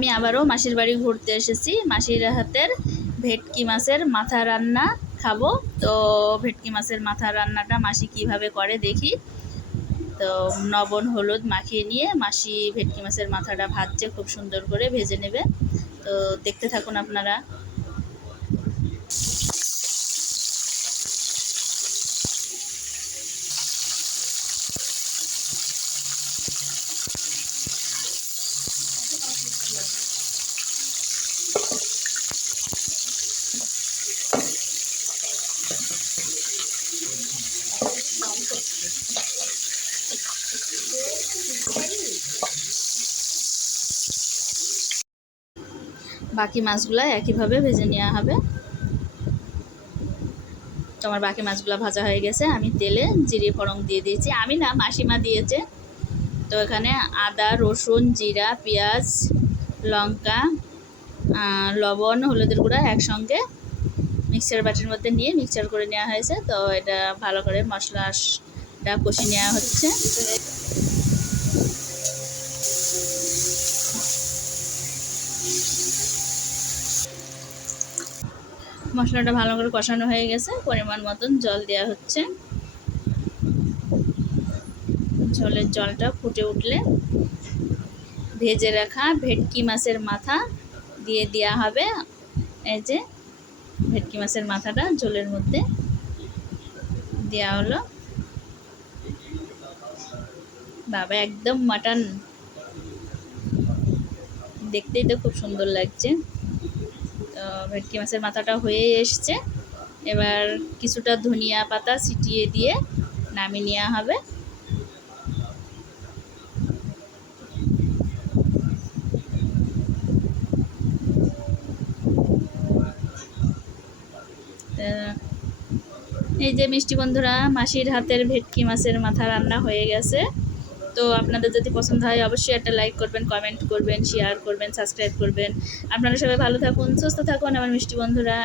আমি আবারও মাসির বাড়ি ঘুরতে এসেছি। মাসির হাতের ভেটকি মাছের মাথা রান্না খাবো। তো ভেটকি মাছের মাথা রান্নাটা মাসি কিভাবে করে দেখি। তো লবণ হলুদ মাখিয়ে নিয়ে মাসি ভেটকি মাছের মাথাটা ভাজছে, খুব সুন্দর করে ভেজে নেবে। তো দেখতে থাকুন আপনারা। বাকি মাছগুলো একইভাবে ভেজে নেওয়া হবে। তো আমার বাকি মাছগুলো ভাজা হয়ে গেছে। আমি তেলে জিরে ফোড়ন দিয়ে দিয়েছি, আমি না, মাসিমা দিয়েছে। তো এখানে আদা রসুন জিরা পেঁয়াজ লঙ্কা লবণ হলুদের গুঁড়া একসঙ্গে মিক্সার বাটির মধ্যে নিয়ে মিক্সচার করে নেওয়া হয়েছে। তো এটা ভালো করে মশলাটা কষিয়ে নেওয়া হচ্ছে। মশলাটা ভালো করে কষানো হয়ে গেছে, পরিমাণ মতন জল দেওয়া হচ্ছে। ঝোলের জলটা ফুটে উঠলে ভেজে রাখা ভেটকি মাছের মাথা দিয়ে দেওয়া হবে। এই যে ভেটকি মাছের মাথাটা ঝোলের মধ্যে দেওয়া হলো। বাবা, একদম মাটন, দেখতেই তো খুব সুন্দর লাগছে। তো ভেটকি মাছের মাথাটা হয়ে এসছে। এবার কিছুটা ধনিয়া পাতা ছিটিয়ে দিয়ে নামিয়ে নেওয়া হবে। এই যে মিষ্টি বন্ধুরা, মাসির হাতের ভেটকি মাছের মাথা রান্না হয়ে গেছে। তো আপনাদের যদি পছন্দ হয় অবশ্যই একটা লাইক করবেন, কমেন্ট করবেন, শেয়ার করবেন, সাবস্ক্রাইব করবেন। আপনারা সবাই ভালো থাকুন, সুস্থ থাকুন আমার মিষ্টি বন্ধুরা।